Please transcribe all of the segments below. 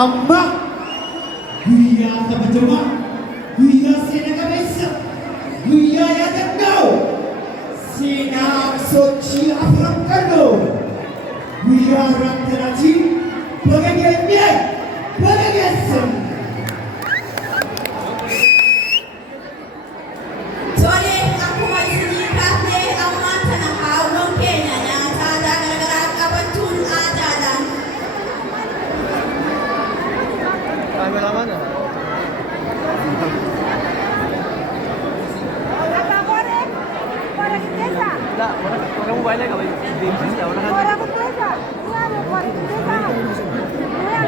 Amma guyyaa kabajamaa guyyaa seena qabeessa guyyaa yaadannoo seenaa sochii afran kannoo guyyaa irratti baga geenye baga geessan.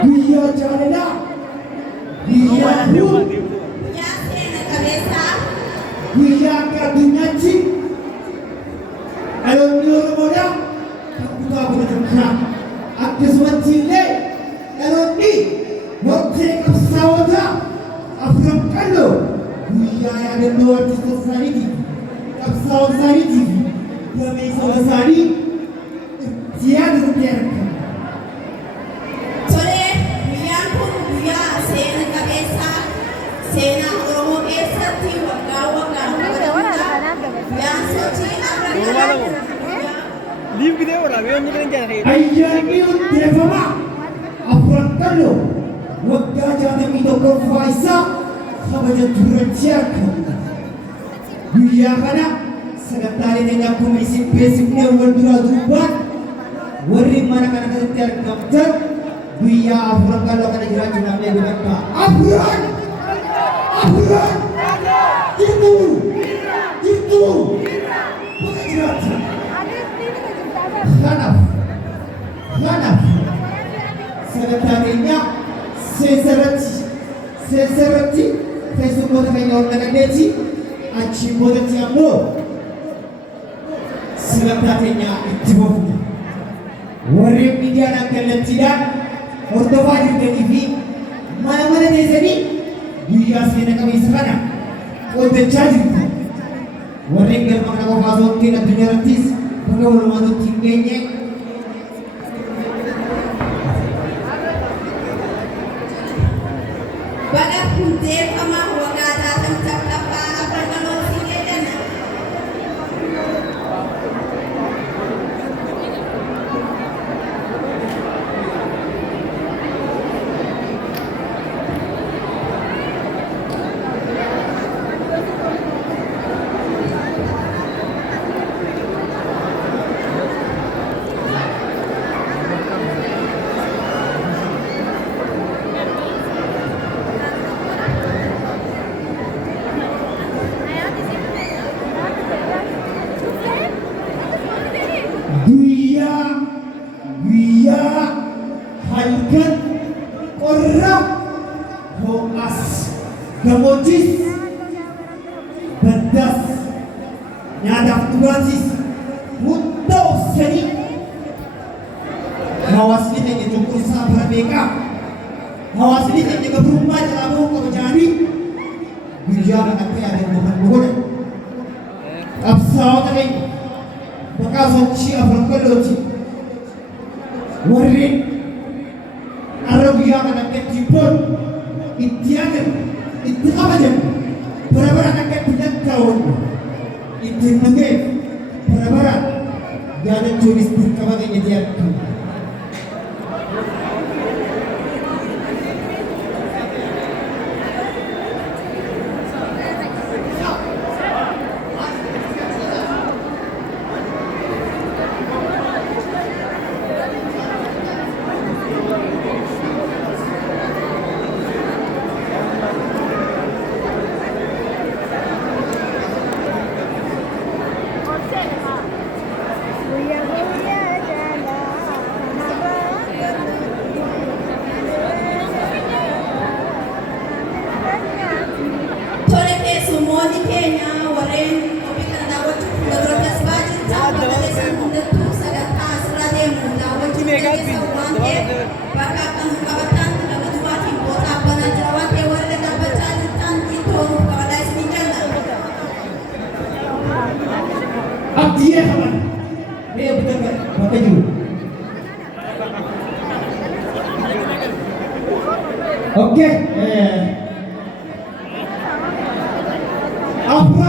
Guyyaa jaalalaa guyyaa guyyaa seena qabeessaa guyyaa akka addunyaatti dhaloonni Oromoodhaa kan kutaa godhatan akkasumatti illee dhaloonni waqtii qabsaa'otaa afran qalloo guyyaa yaadannoo artistoota isaaniitiif qabsaa'ota isaaniitiif gameessa isaanii itti yaadatu argama. Seenaa Oromoo keessatti waggaa waggaan ayyaanni hundeeffamaa afran qalloo waggaa 61ffaa isaa kabajatu irratti argama. Guyyaa kana sagantaalee keenya akkuma isin beeksifnee wal duraa duubaan warri mana kana keessatti argamtan guyyaa afran qalloo kana jiraachuudhaaf eegaladhaa. Afran itu Khanaf sagantaanenya seensarratti keessummoota keenya ol naqanneeti achiin boodatti ammoo sagantaa keenya itti fufna. Warreen miidiyaadhaan kallattiidhaan hordofaa jirtanii fi mana teessanii guyyaa seena qabeessa kana hojjechaa jirtu. Warreen galma kana qofaa osoo hin ta'in addunyaa irrattis bakka walumaatti hin geenye baga hundeeffamaa waggaa 60ffaa afran qalloo siin jedhana. guyyaa halkan qorra ho'as gammoojjis baddaas nyaataaf dhugaatis hunda obsanii hawaasni keenya cunqursaa bara meeqaa hawaasni keenya gabrummaa jalaa bahuu qaba jedhanii guyyaa kanatti adeemaman nu godhan. Qabsaa'ota keenya maqaa sochii afran qallooti warreen har'a guyyaa kana akka itti boonu itti yaadamu itti kabajamu bara baraan akka itti lakkaa'amu itti hin dhugeef bara baraan yaadachuunis dirqama keenyatti argamu. Abdiye kaman, dia betul pakai juru. Oke, apa